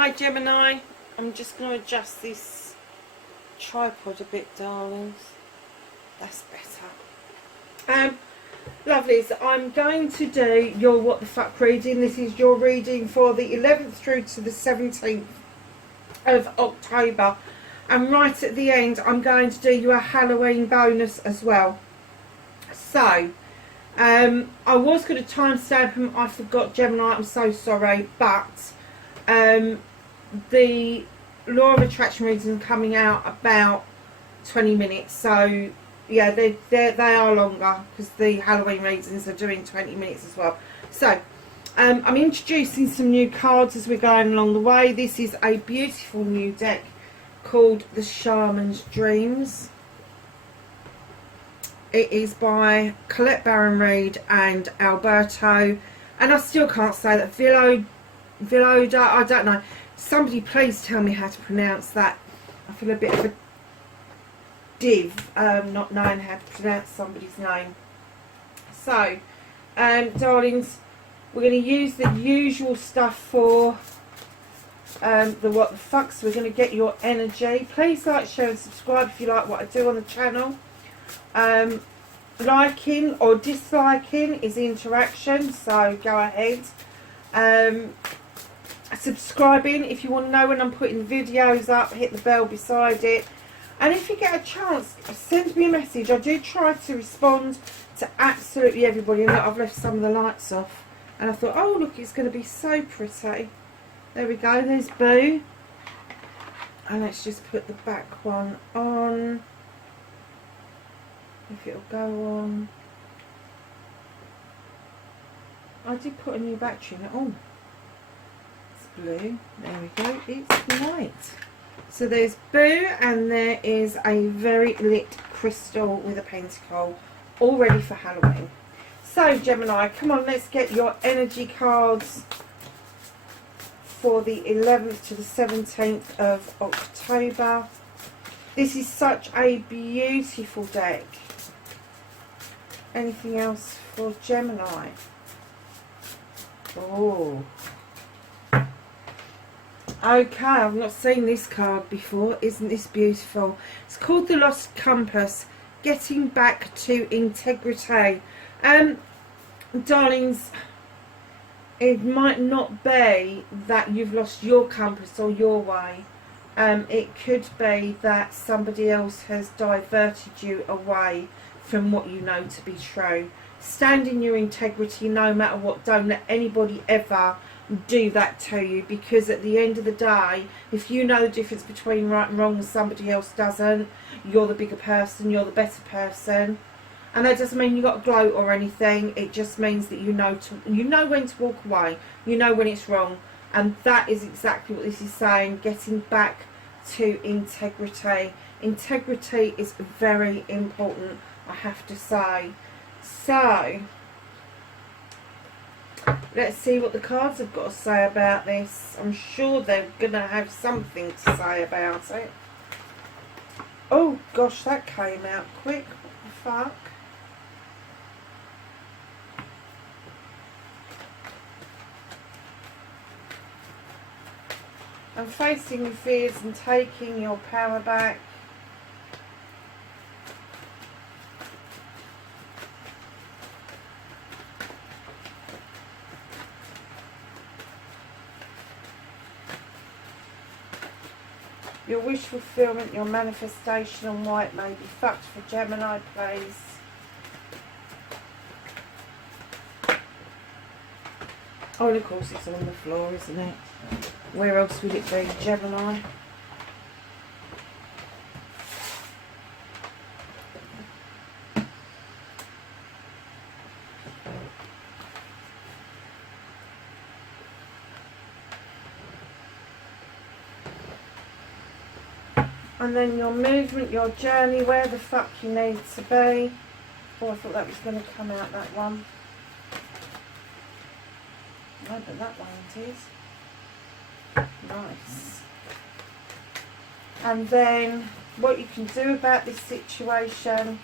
Hi Gemini, I'm just going to adjust this tripod a bit, darlings. That's better. Lovelies, I'm going to do your what the fuck reading. This is your reading for the 11th through to the 17th of October. And right at the end, I'm going to do you a Halloween bonus as well. So, I was going to timestamp them. I forgot, Gemini. I'm so sorry. But the Law of Attraction reading is coming out about 20 minutes. So, yeah, they are longer because the Halloween readings are doing 20 minutes as well. So, I'm introducing some new cards as we're going along the way. This is a beautiful new deck called the Shaman's Dreams. It is by Colette Baron Reid and Alberto, and I still can't say that. Villoda, I don't know. Somebody please tell me how to pronounce that. I feel a bit of a div not knowing how to pronounce somebody's name. So, darlings, we're going to use the usual stuff for the what the fuck. So we're going to get your energy. Please like, share and subscribe if you like what I do on the channel. Liking or disliking is interaction, so go ahead. Subscribing if you want to know when I'm putting videos up. Hit the bell beside it, and if you get a chance, send me a message. I do try to respond to absolutely everybody. And look, I've left some of the lights off, and I thought, oh look, it's going to be so pretty. There we go, there's Boo. And let's just put the back one on. If it'll go on. I did put a new battery in it. Oh, it's blue. There we go, it's white. So there's Boo, and there is a very lit crystal with a pentacle, all ready for Halloween. So Gemini, come on, let's get your energy cards for the 11th to the 17th of October. This is such a beautiful deck. Anything else for Gemini? Oh. Okay, I've not seen this card before. Isn't this beautiful? It's called the Lost Compass. Getting back to integrity. Darlings, it might not be that you've lost your compass or your way. It could be that somebody else has diverted you away from what you know to be true. Stand in your integrity no matter what. Don't let anybody ever do that to you, because at the end of the day, if you know the difference between right and wrong and somebody else doesn't, you're the bigger person, you're the better person. And that doesn't mean you got to gloat or anything. It just means that you know when to walk away. You know when it's wrong. And that is exactly what this is saying. Getting back to integrity. Integrity is very important, I have to say. So, let's see what the cards have got to say about this. I'm sure they're going to have something to say about it. Oh gosh, that came out quick. What the fuck? I'm facing your fears and taking your power back. Your wish fulfillment, your manifestation, and why it may be fucked for Gemini, please. Oh, and of course it's on the floor, isn't it? Where else would it be, Gemini? And then your movement, your journey, where the fuck you need to be. Oh, I thought that was going to come out, that one. No, but that one it is. Nice. And then what you can do about this situation.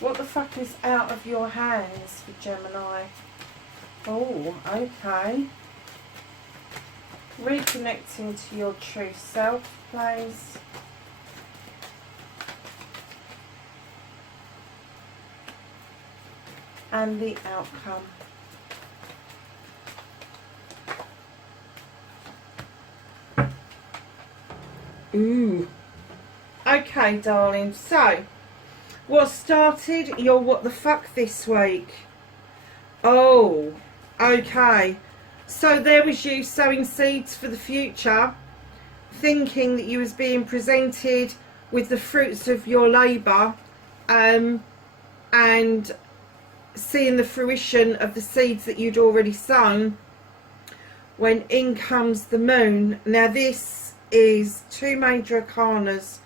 What the fuck is out of your hands for Gemini? Oh, okay. Reconnecting to your true self, please. And the outcome. Ooh. Okay, darling. So, what started your what the fuck this week? Oh, okay. So there was you sowing seeds for the future, thinking that you was being presented with the fruits of your labour, and seeing the fruition of the seeds that you'd already sown, when in comes the moon. Now this is 2 major arcanas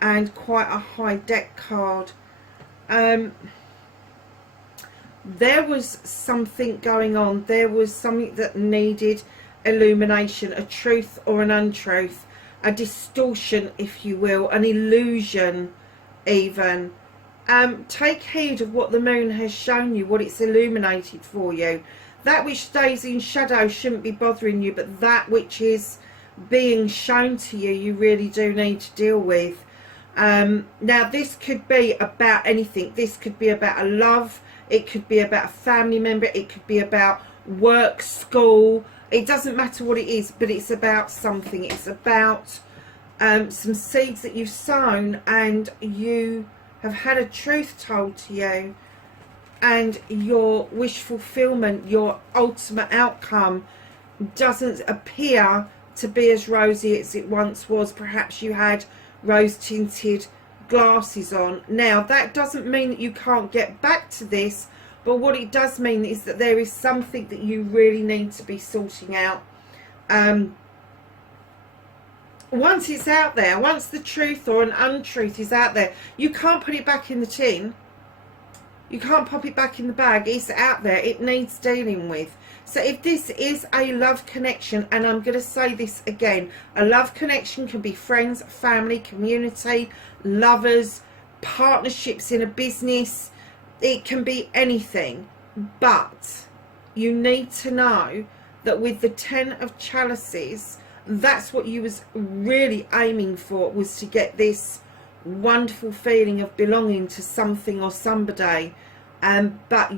and quite a high deck card. There was something going on. There was something that needed illumination, a truth or an untruth, a distortion, if you will, an illusion even. Take heed of what the moon has shown you, what it's illuminated for you. That which stays in shadow shouldn't be bothering you, but that which is being shown to you, you really do need to deal with. Now this could be about anything. This could be about a love, it could be about a family member, it could be about work, school. It doesn't matter what it is, but it's about something. It's about some seeds that you've sown, and you have had a truth told to you, and your wish fulfillment, your ultimate outcome, doesn't appear to be as rosy as it once was. Perhaps you had rose tinted glasses on. Now that doesn't mean that you can't get back to this, but what it does mean is that there is something that you really need to be sorting out. Once it's out there, once the truth or an untruth is out there, you can't put it back in the tin. You can't pop it back in the bag. It's out there. It needs dealing with. So if this is a love connection, and I'm going to say this again, a love connection can be friends, family, community, lovers, partnerships in a business. It can be anything. But you need to know that with the 10 of chalices, that's what you was really aiming for, was to get this wonderful feeling of belonging to something or somebody. But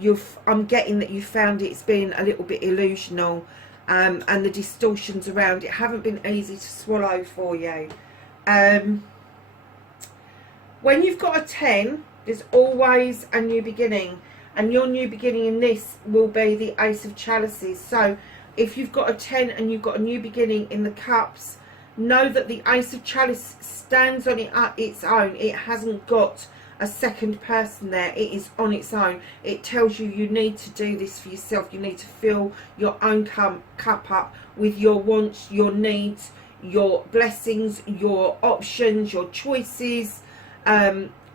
I'm getting that you found it's been a little bit illusional, and the distortions around it haven't been easy to swallow for you. When you've got a 10, there's always a new beginning, and your new beginning in this will be the Ace of Chalices. So if you've got a 10 and you've got a new beginning in the cups, know that the Ace of Chalice stands on its own. It hasn't got a second person there. It is on its own. It tells you you need to do this for yourself. You need to fill your own cup up with your wants, your needs, your blessings, your options, your choices,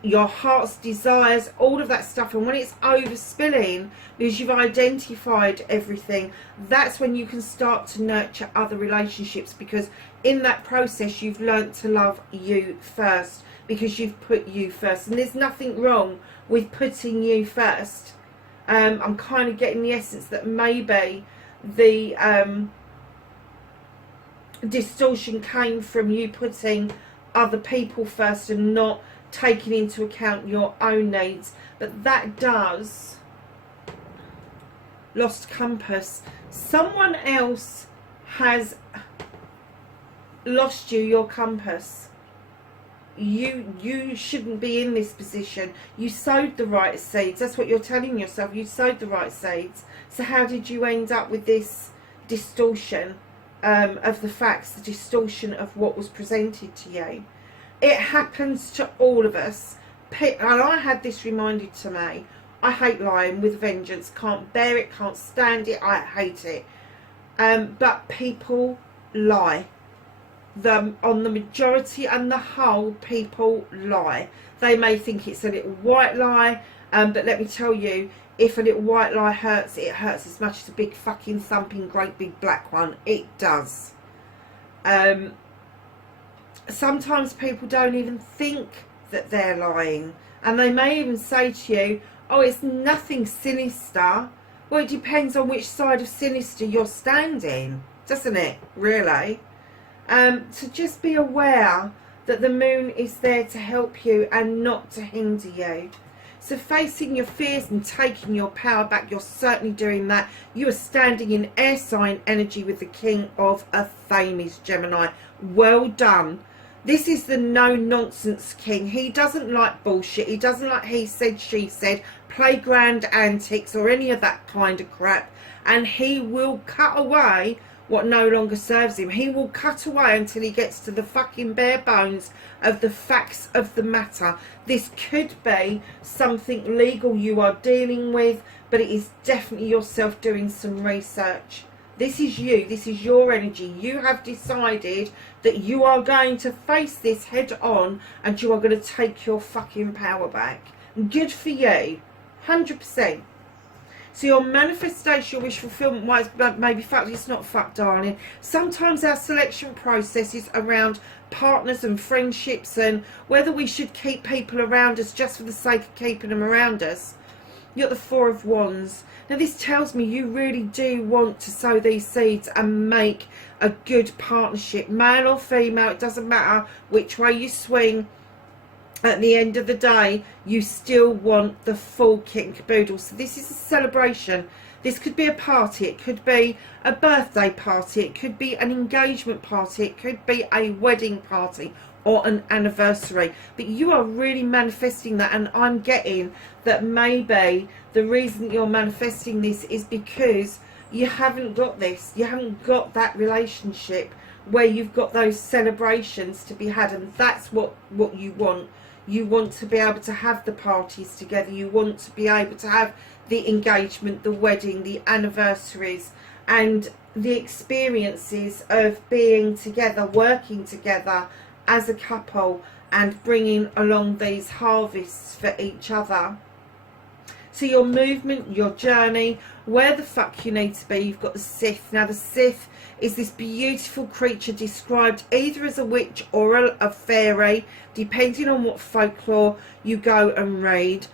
your heart's desires, all of that stuff. And when it's overspilling, because you've identified everything, that's when you can start to nurture other relationships, because in that process you've learnt to love you first, because you've put you first. And there's nothing wrong with putting you first. I'm kind of getting the essence that maybe the distortion came from you putting other people first and not taking into account your own needs. But that does, lost compass, someone else has lost you your compass. You shouldn't be in this position. You sowed the right seeds. That's what you're telling yourself. You sowed the right seeds. So how did you end up with this distortion of the facts, the distortion of what was presented to you? It happens to all of us. And I had this reminded to me. I hate lying with vengeance. Can't bear it, can't stand it. I hate it. But people lie. On the majority and the whole, people lie. They may think it's a little white lie, but let me tell you, if a little white lie hurts, it hurts as much as a big fucking thumping great big black one. It does. Sometimes people don't even think that they're lying, And they may even say to you, oh, it's nothing sinister. Well, it depends on which side of sinister you're standing, doesn't it, really? So just be aware that the moon is there to help you and not to hinder you. So facing your fears and taking your power back, you're certainly doing that. You are standing in air sign energy with the King of Athames, Gemini. Well done. This is the no-nonsense king. He doesn't like bullshit. He doesn't like he said, she said, playground antics or any of that kind of crap. And he will cut away what no longer serves him. He will cut away until he gets to the fucking bare bones of the facts of the matter. This could be something legal you are dealing with, but it is definitely yourself doing some research. This is you. This is your energy. You have decided that you are going to face this head on and you are going to take your fucking power back. Good for you. 100%. So your manifestation, your wish fulfillment wise, maybe fuck, it's not fuck, darling. Sometimes our selection process is around partners and friendships and whether we should keep people around us just for the sake of keeping them around us. You've got the Four of Wands. Now this tells me you really do want to sow these seeds and make a good partnership. Male or female, it doesn't matter which way you swing. At the end of the day, you still want the full kit and caboodle. So this is a celebration. This could be a party. It could be a birthday party. It could be an engagement party. It could be a wedding party or an anniversary. But you are really manifesting that. And I'm getting that maybe the reason you're manifesting this is because you haven't got this. You haven't got that relationship where you've got those celebrations to be had. And that's what you want. You want to be able to have the parties together. You want to be able to have the engagement, the wedding, the anniversaries, and the experiences of being together, working together as a couple, and bringing along these harvests for each other. So your movement, your journey, where the fuck you need to be, you've got the Sith. Now the Sith is this beautiful creature described either as a witch or a fairy, depending on what folklore you go and read.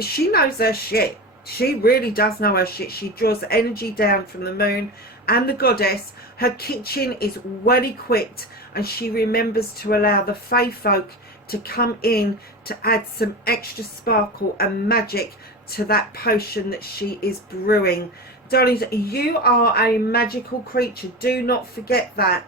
She knows her shit. She really does know her shit. She draws energy down from the moon and the goddess. Her kitchen is well equipped and she remembers to allow the fae folk to come in to add some extra sparkle and magic to that potion that she is brewing. Darlings, you are a magical creature. Do not forget that.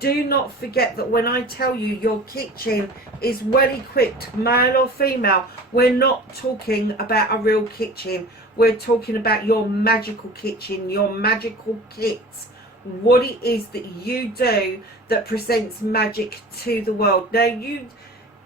Do not forget that when I tell you your kitchen is well equipped, male or female, we're not talking about a real kitchen. We're talking about your magical kitchen, your magical kits. What it is that you do that presents magic to the world. Now,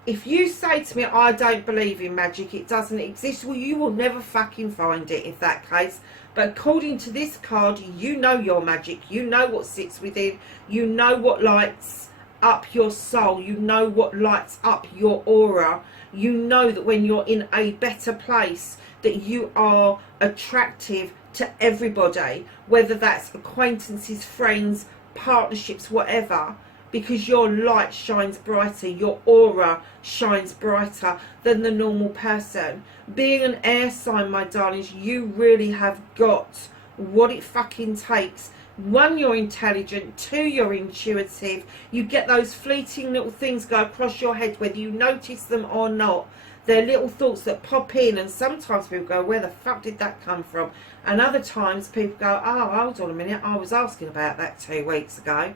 if you say to me, I don't believe in magic, it doesn't exist, well, you will never fucking find it if that case. But according to this card, you know your magic. You know what sits within. You know what lights up your soul. You know what lights up your aura. You know that when you're in a better place, that you are attractive to everybody, whether that's acquaintances, friends, partnerships, whatever. Because your light shines brighter, your aura shines brighter than the normal person. Being an air sign, my darlings, you really have got what it fucking takes. One, you're intelligent. Two, you're intuitive. You get those fleeting little things go across your head, whether you notice them or not. They're little thoughts that pop in, and sometimes people go, where the fuck did that come from? And other times people go, oh, hold on a minute, I was asking about that 2 weeks ago.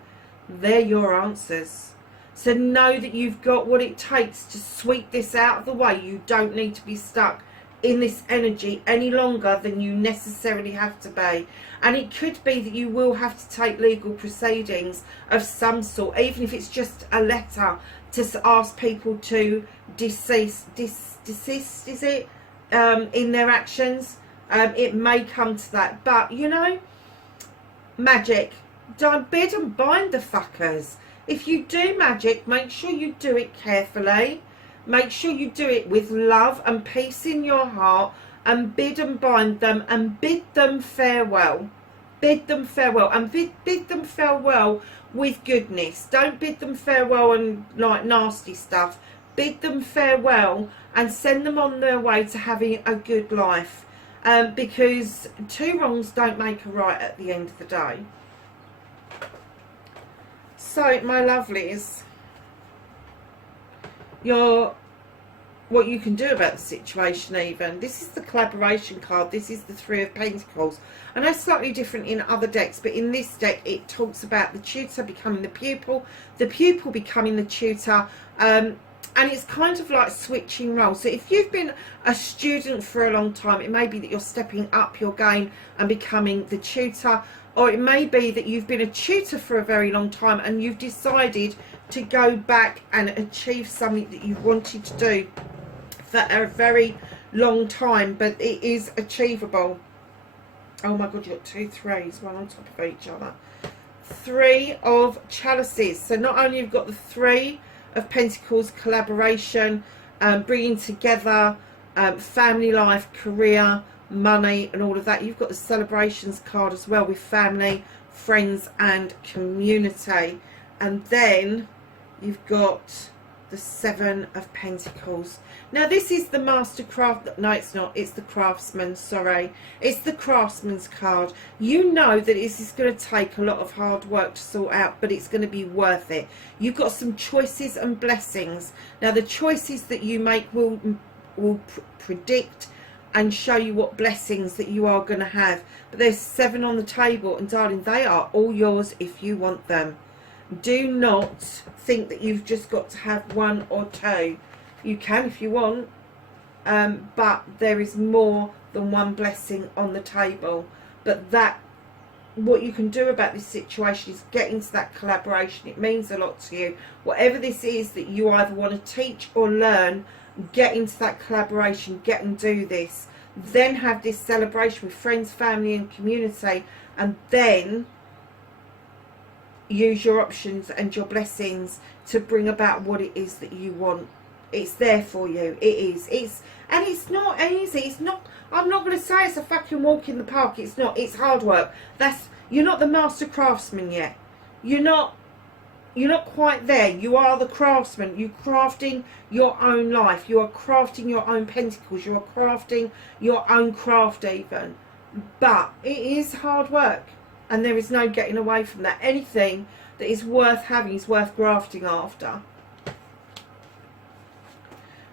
They're your answers. So know that you've got what it takes to sweep this out of the way. You don't need to be stuck in this energy any longer than you necessarily have to be. And it could be that you will have to take legal proceedings of some sort, even if it's just a letter to ask people to desist, is it, in their actions. It may come to that. But, you know, magic. Don't bid and bind the fuckers. If you do magic, make sure you do it carefully. Make sure you do it with love and peace in your heart, and bid and bind them and bid them farewell. Bid them farewell, and bid them farewell with goodness. Don't bid them farewell and like nasty stuff. bid them farewell and send them on their way to having a good life, because two wrongs don't make a right at the end of the day. So my lovelies, what you can do about the situation even. This is the collaboration card. This is the Three of Pentacles. I know it's slightly different in other decks, but in this deck it talks about the tutor becoming the pupil becoming the tutor, and it's kind of like switching roles. So if you've been a student for a long time, it may be that you're stepping up your game and becoming the tutor, or it may be that you've been a tutor for a very long time and you've decided to go back and achieve something that you wanted to do for a very long time, but it is achievable. Oh my god, you've got 2 threes, one on top of each other. Three of Chalices. So not only you've got the Three of Pentacles, collaboration, bringing together, family life, career, money and all of that, you've got the celebrations card as well with family, friends and community. And then you've got the Seven of Pentacles. Now this is the master craft. No, it's not. It's the craftsman. Sorry, it's the craftsman's card. You know that this is going to take a lot of hard work to sort out, but it's going to be worth it. You've got some choices and blessings. Now the choices that you make will predict and show you what blessings that you are going to have. But there's 7 on the table, and darling, they are all yours if you want them. Do not think that you've just got to have 1 or 2. You can if you want, but there is more than one blessing on the table. But what you can do about this situation is get into that collaboration. It means a lot to you. Whatever this is that you either want to teach or learn, get into that collaboration, get and do this. Then have this celebration with friends, family and community, and then use your options and your blessings to bring about what it is that you want. It's there for you. It is. And it's not easy. It's not. I'm not going to say it's a fucking walk in the park. It's not. It's hard work. You're not the master craftsman yet. You're not quite there. You are the craftsman. You're crafting your own life. You are crafting your own pentacles. You are crafting your own craft even. But it is hard work. And there is no getting away from that. Anything that is worth having is worth grafting after.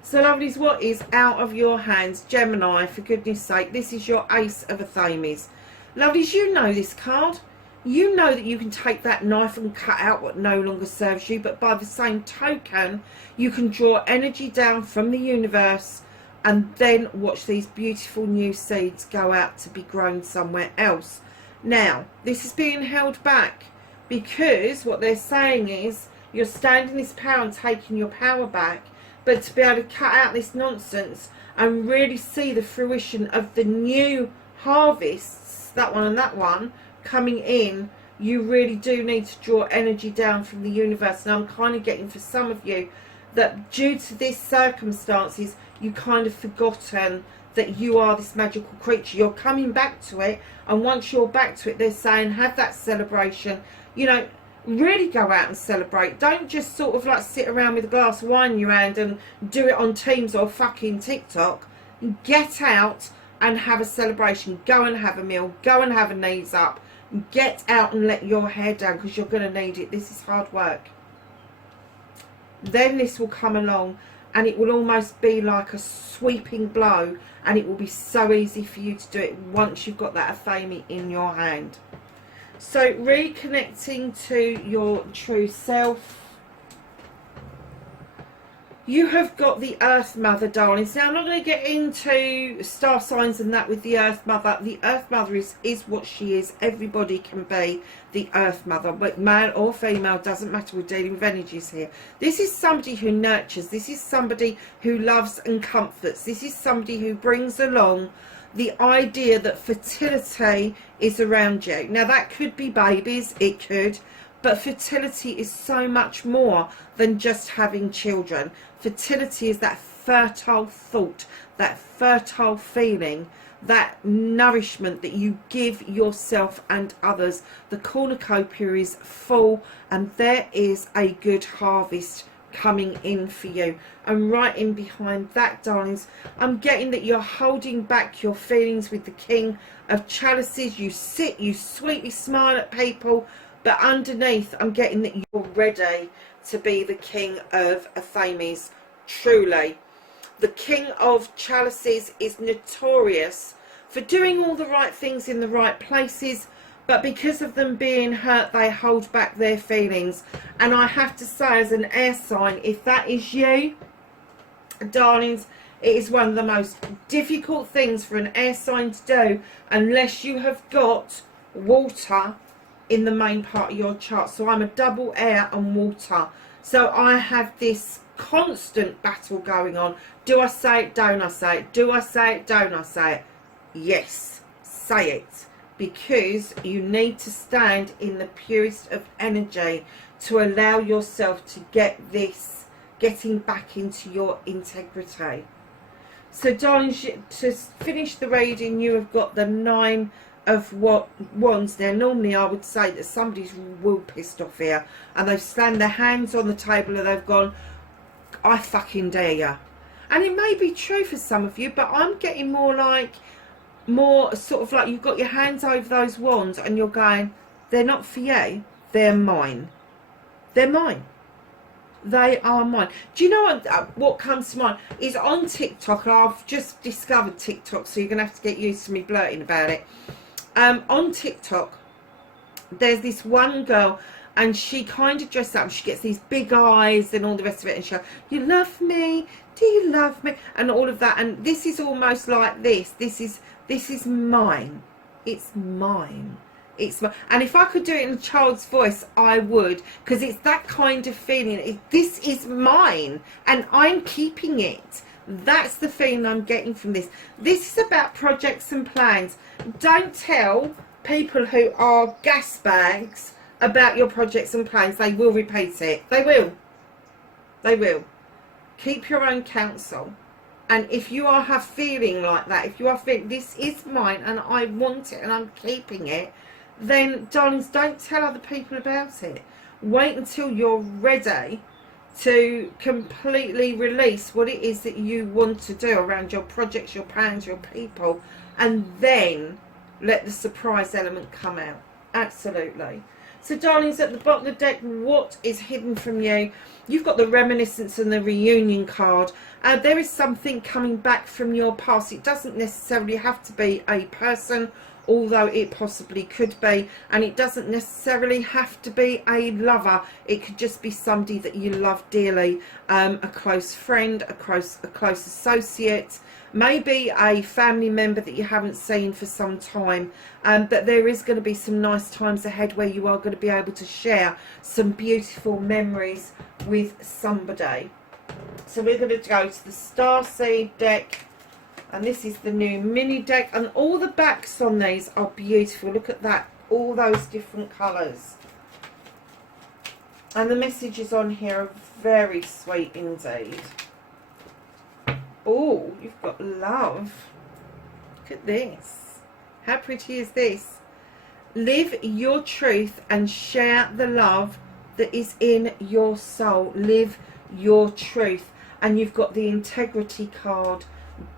So lovelies, what is out of your hands? Gemini, for goodness sake, this is your Ace of Athames. Lovelies, you know this card. You know that you can take that knife and cut out what no longer serves you, but by the same token, you can draw energy down from the universe and then watch these beautiful new seeds go out to be grown somewhere else. Now, this is being held back because what they're saying is you're standing this power and taking your power back, but to be able to cut out this nonsense and really see the fruition of the new harvests, that one and that one, coming in, you really do need to draw energy down from the universe. And I'm kind of getting for some of you that due to these circumstances, you kind of forgotten that you are this magical creature. You're coming back to it, and once you're back to it, they're saying have that celebration, you know, really go out and celebrate. Don't just sort of like sit around with a glass of wine in your hand and do it on Teams or fucking TikTok. Get out and have a celebration. Go and have a meal. Go and have a knees up. Get out and let your hair down, because you're going to need it. This is hard work. Then this will come along and it will almost be like a sweeping blow, and it will be so easy for you to do it once you've got that Athame in your hand. So reconnecting to your true self. You have got the Earth Mother, darlings. Now, I'm not going to get into star signs and that with the Earth Mother. The Earth Mother is what she is. Everybody can be the Earth Mother, but male or female, doesn't matter. We're dealing with energies here. This is somebody who nurtures. This is somebody who loves and comforts. This is somebody who brings along the idea that fertility is around you. Now, that could be babies. It could. But fertility is so much more than just having children. Fertility is that fertile thought, that fertile feeling, that nourishment that you give yourself and others. The cornucopia is full, and there is a good harvest coming in for you. And right in behind that, darlings, I'm getting that you're holding back your feelings with the King of Chalices. You sit, you sweetly smile at people, but underneath I'm getting that you're ready to be the King of Athames. Truly, the King of Chalices is notorious for doing all the right things in the right places, but because of them being hurt, they hold back their feelings. And I have to say, as an air sign, if that is you, darlings, it is one of the most difficult things for an air sign to do unless you have got water in the main part of your chart. So I'm a double air and water. So I have this constant battle going on. Do I say it? Don't I say it? Do I say it? Don't I say it? Yes, say it. Because you need to stand in the purest of energy to allow yourself to get this, getting back into your integrity. So darlings, to finish the reading, you have got the Nine of Wands. Now normally I would say that somebody's real pissed off here and they've slammed their hands on the table and they've gone, I fucking dare you. And it may be true for some of you, but I'm getting more sort of like you've got your hands over those wands and you're going, they're not for you, they're mine. They're mine. They are mine. Do you know what comes to mind is on TikTok, and I've just discovered TikTok, so you're going to have to get used to me blurting about it. On TikTok, there's this one girl, and she kind of dresses up, she gets these big eyes and all the rest of it, and she'll, you love me? Do you love me? And all of that. And this is almost like this. This is mine. It's mine. It's mine. And if I could do it in a child's voice, I would, because it's that kind of feeling. This is mine, and I'm keeping it. That's the feeling I'm getting from this. This is about projects and plans. Don't tell people who are gas bags about your projects and plans. They will repeat it. They will. They will. Keep your own counsel. And if you have feeling like that, if you are feeling this is mine and I want it and I'm keeping it, then darlings, don't tell other people about it. Wait until you're ready to completely release what it is that you want to do around your projects, your plans, your people, and then let the surprise element come out. Absolutely. So darlings, at the bottom of the deck, what is hidden from you? You've got the reminiscence and the reunion card. There is something coming back from your past. It doesn't necessarily have to be a person, although it possibly could be. And it doesn't necessarily have to be a lover. It could just be somebody that you love dearly. A close friend, a close associate. Maybe a family member that you haven't seen for some time, but there is going to be some nice times ahead where you are going to be able to share some beautiful memories with somebody. So we're going to go to the Starseed deck, and this is the new mini deck, and all the backs on these are beautiful. Look at that, all those different colours, and the messages on here are very sweet indeed. Oh, you've got love. Look at this. How pretty is this? Live your truth and share the love that is in your soul. Live your truth. And you've got the integrity card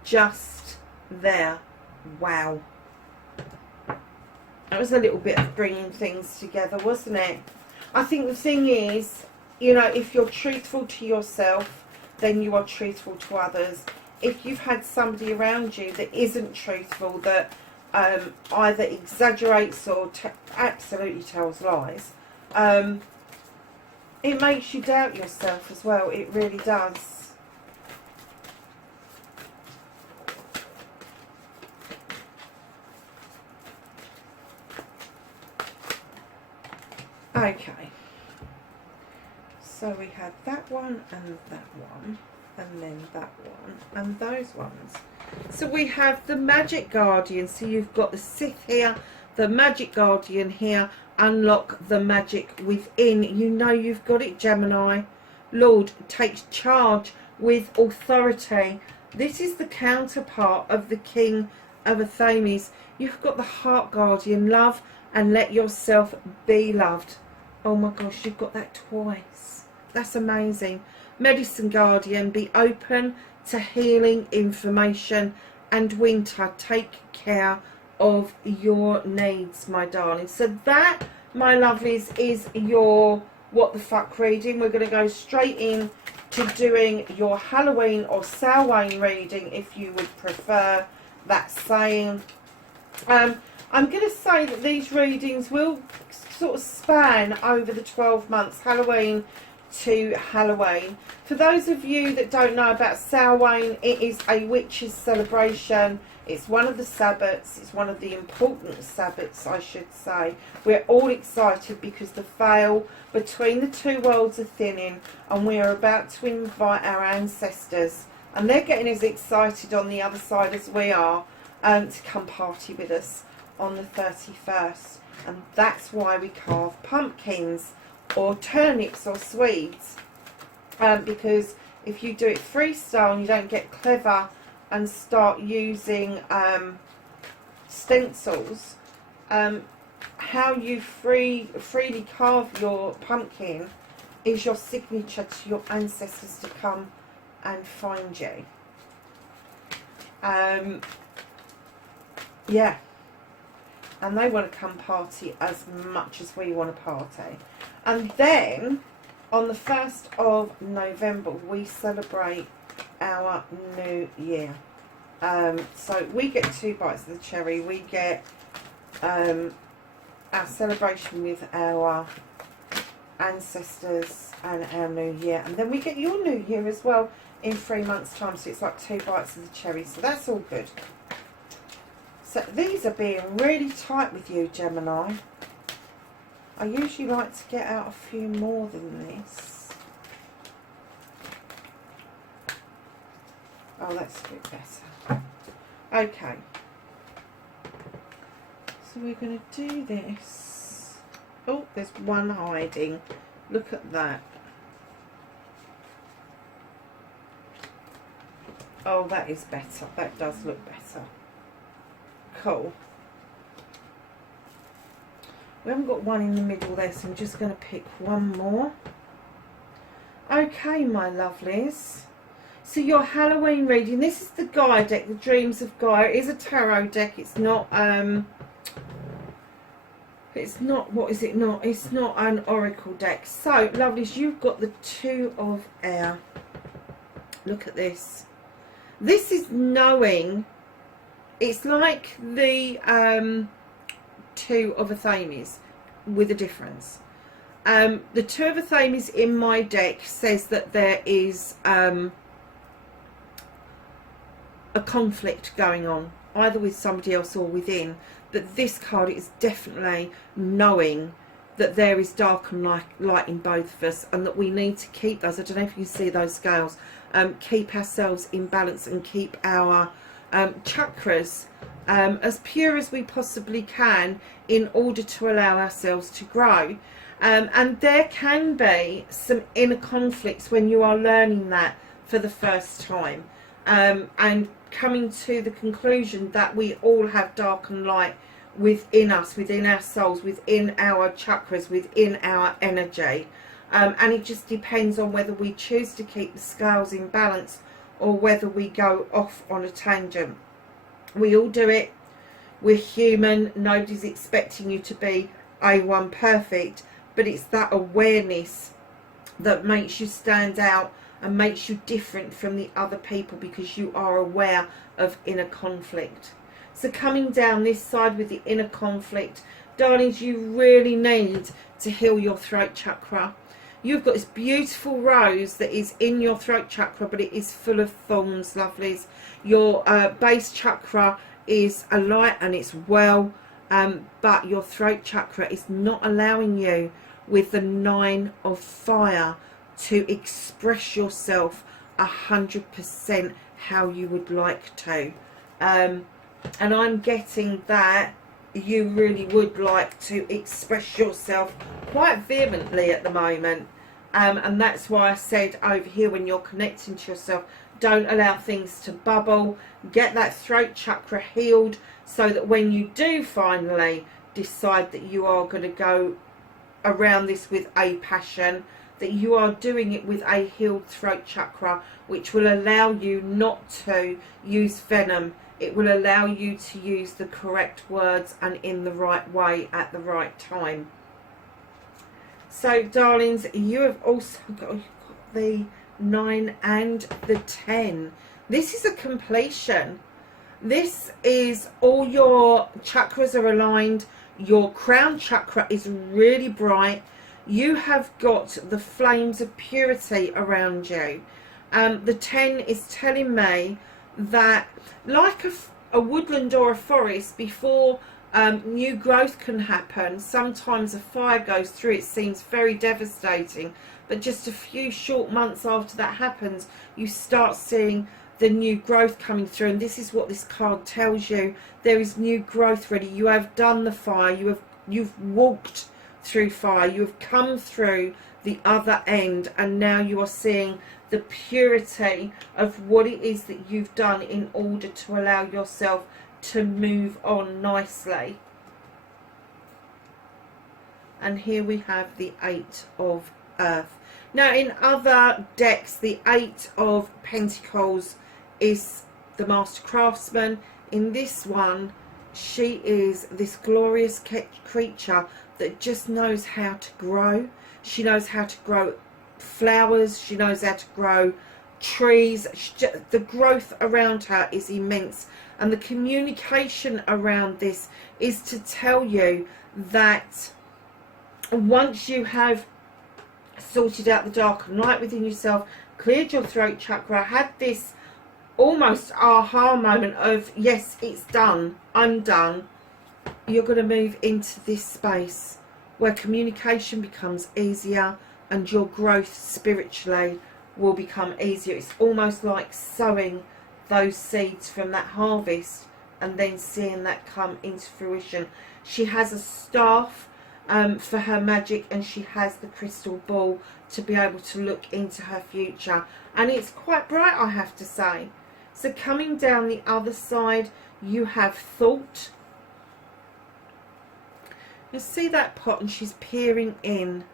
just there. Wow. That was a little bit of bringing things together, wasn't it? I think the thing is, you know, if you're truthful to yourself, then you are truthful to others. If you've had somebody around you that isn't truthful, that either exaggerates or absolutely tells lies, it makes you doubt yourself as well. It really does. Okay. So we had that one and that one, and then that one, and those ones. So we have the Magic Guardian. So you've got the Sith here, the Magic Guardian here. Unlock the magic within. You know you've got it, Gemini. Lord takes charge with authority. This is the counterpart of the King of Athames. You've got the Heart Guardian. Love and let yourself be loved. Oh my gosh, you've got that twice. That's amazing. Medicine Guardian, be open to healing information, and winter, take care of your needs, my darling. So that, my lovelies, is your what the fuck reading. We're going to go straight in to doing your Halloween or Samhain reading, if you would prefer that saying. I'm going to say that these readings will sort of span over the 12 months, Halloween to Halloween. For those of you that don't know about Samhain, it is a witch's celebration. It's one of the Sabbats. It's one of the important Sabbats, I should say. We're all excited because the veil between the two worlds are thinning, and we are about to invite our ancestors, and they're getting as excited on the other side as we are, to come party with us on the 31st. And that's why we carve pumpkins or turnips or Swedes, because if you do it freestyle and you don't get clever and start using stencils, how you freely carve your pumpkin is your signature to your ancestors to come and find you. Yeah, and they want to come party as much as we want to party. And then on the 1st of November we celebrate our new year. So we get 2 bites of the cherry. We get our celebration with our ancestors and our new year, and then we get your new year as well in 3 months time, so it's like 2 bites of the cherry, so that's all good. So these are being really tight with you, Gemini. I usually like to get out a few more than this. Oh, that's a bit better. Okay. So we're going to do this. Oh, there's one hiding. Look at that. Oh, that is better. That does look better. Cool. We haven't got one in the middle there, so I'm just going to pick one more. Okay, my lovelies. So your Halloween reading, this is the Gaia deck, the Dreams of Gaia. It is a tarot deck. It's not, what is it not? It's not an oracle deck. So, lovelies, you've got the 2 of air. Look at this. This is knowing. It's like the 2 of Athames with a difference. The 2 of Athames in my deck says that there is a conflict going on, either with somebody else or within. But this card is definitely knowing that there is dark and light in both of us, and that we need to keep those. I don't know if you can see those scales. Keep ourselves in balance and keep our chakras as pure as we possibly can in order to allow ourselves to grow. And there can be some inner conflicts when you are learning that for the first time, and coming to the conclusion that we all have dark and light within us, within our souls, within our chakras, within our energy. And it just depends on whether we choose to keep the scales in balance or whether we go off on a tangent. We all do it. We're human. Nobody's expecting you to be A1 perfect, but it's that awareness that makes you stand out and makes you different from the other people, because you are aware of inner conflict. So coming down this side with the inner conflict, darlings, you really need to heal your throat chakra. You've got this beautiful rose that is in your throat chakra, but it is full of thorns, lovelies. Your base chakra is a light and it's well, but your throat chakra is not allowing you, with the 9 of fire, to express yourself 100% how you would like to. And I'm getting that you really would like to express yourself quite vehemently at the moment. And that's why I said over here, when you're connecting to yourself, don't allow things to bubble. Get that throat chakra healed, so that when you do finally decide that you are going to go around this with a passion, that you are doing it with a healed throat chakra, which will allow you not to use venom. It will allow you to use the correct words and in the right way at the right time. So, darlings, you have also got the 9 and the 10. This is a completion. This is all your chakras are aligned. Your crown chakra is really bright. You have got the flames of purity around you. The 10 is telling me that, like a woodland or a forest, before new growth can happen, sometimes a fire goes through. It seems very devastating, but just a few short months after that happens, you start seeing the new growth coming through. And this is what this card tells you. There is new growth ready. You have done the fire. You've walked through fire. You have come through the other end, and now you are seeing the purity of what it is that you've done in order to allow yourself to move on nicely. And here we have the 8 of Earth. Now, in other decks, the 8 of Pentacles is the Master Craftsman. In this one, she is this glorious creature that just knows how to grow. She knows how to grow flowers. She knows how to grow trees. The growth around her is immense. And the communication around this is to tell you that once you have sorted out the dark night within yourself, cleared your throat chakra, had this almost aha moment of, yes, it's done, I'm done, you're going to move into this space where communication becomes easier and your growth spiritually will become easier. It's almost like sowing those seeds from that harvest and then seeing that come into fruition. She has a staff for her magic, and she has the crystal ball to be able to look into her future, and it's quite bright, I have to say. So coming down the other side, you have thought. You see that pot, and she's peering in.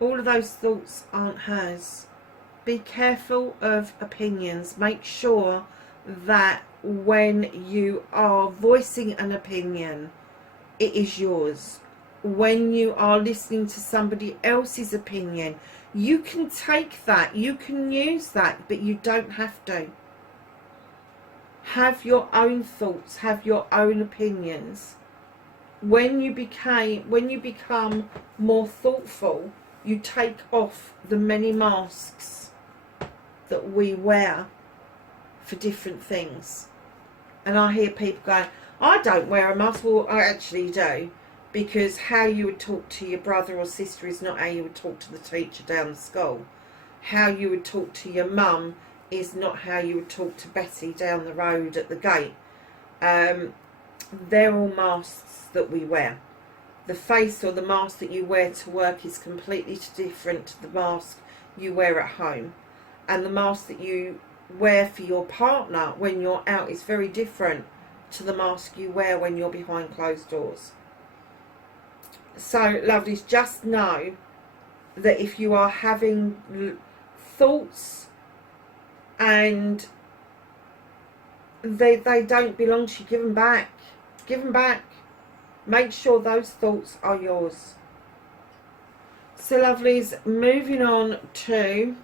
All of those thoughts aren't hers. Be careful of opinions. Make sure that when you are voicing an opinion, it is yours. When you are listening to somebody else's opinion, you can take that, you can use that, but you don't have to. Have your own thoughts, have your own opinions. When you become more thoughtful, you take off the many masks that we wear for different things. And I hear people going, I don't wear a mask. Well, I actually do, because how you would talk to your brother or sister is not how you would talk to the teacher down the school. How you would talk to your mum is not how you would talk to Betty down the road at the gate. They're all masks that we wear. The face or the mask that you wear to work is completely different to the mask you wear at home. And the mask that you wear for your partner when you're out is very different to the mask you wear when you're behind closed doors. So, lovelies, just know that if you are having thoughts and they don't belong to you, give them back. Give them back. Make sure those thoughts are yours. So, lovelies, moving on to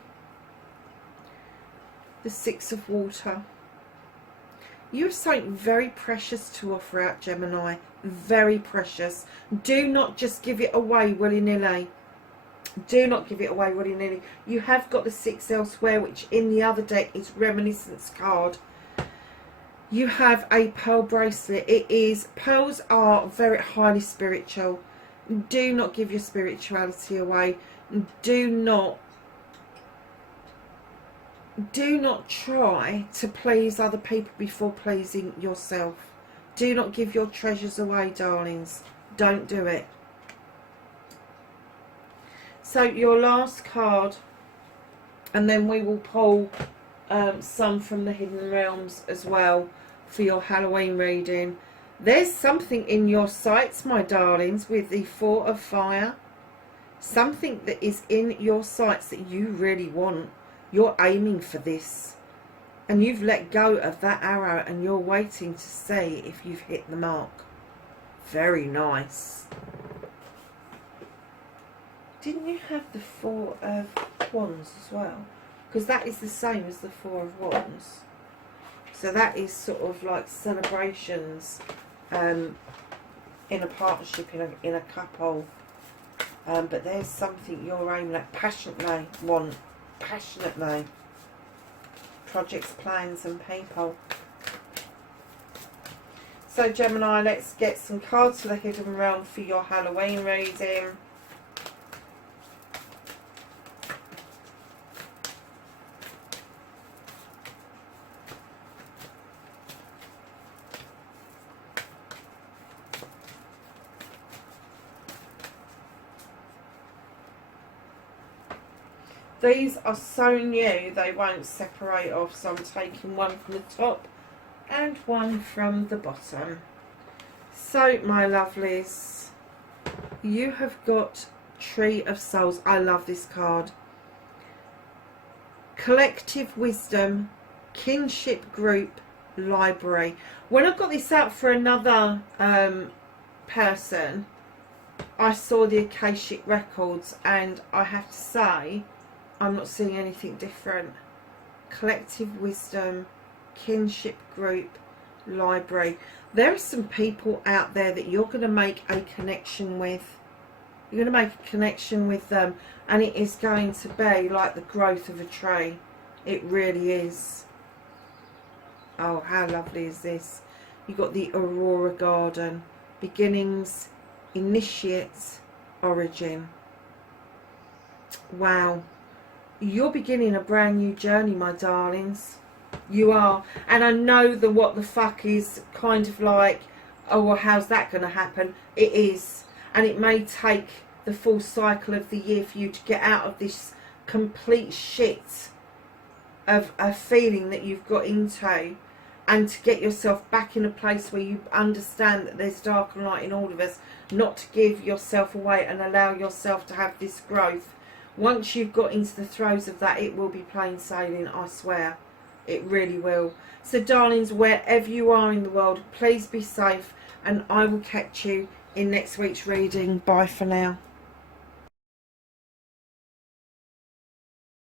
the 6 of Water. You have something very precious to offer out, Gemini. Very precious. Do not just give it away willy-nilly. Do not give it away willy-nilly. You have got the 6 elsewhere, which in the other deck is Reminiscence card. You have a pearl bracelet. Pearls are very highly spiritual. Do not give your spirituality away. Do not try to please other people before pleasing yourself. Do not give your treasures away, darlings. Don't do it. So your last card, and then we will pull some from the Hidden Realms as well for your Halloween reading. There's something in your sights, my darlings, with the 4 of Fire. something that is in your sights that you really want. You're aiming for this, and you've let go of that arrow and you're waiting to see if you've hit the mark. Very nice. Didn't you have the Four of Wands as well? Because that is the same as the Four of Wands. So that is sort of like celebrations in a partnership, in a couple. But there's something you're aiming at passionately, passionately. Projects, plans and people. So Gemini, let's get some cards for the Hidden Realm for your Halloween reading. These are so new, they won't separate off, so I'm taking one from the top and one from the bottom. So, my lovelies, you have got Tree of Souls. I love this card. Collective Wisdom, Kinship Group, Library. When I got this out for another person, I saw the Akashic Records, and I have to say, I'm not seeing anything different. Collective Wisdom, Kinship Group, Library. There are some people out there that you're going to make a connection with. You're going to make a connection with them, and it is going to be like the growth of a tree. It really is. Oh, how lovely is this? You've got the Aurora Garden. Beginnings, initiates, origin. Wow. You're beginning a brand new journey, my darlings. You are. And I know the what the fuck is kind of like, oh, well, how's that going to happen? It is. And it may take the full cycle of the year for you to get out of this complete shit of a feeling that you've got into, and to get yourself back in a place where you understand that there's dark and light in all of us, not to give yourself away and allow yourself to have this growth. Once you've got into the throes of that, it will be plain sailing, I swear. It really will. So, darlings, wherever you are in the world, please be safe, and I will catch you in next week's reading. Bye for now.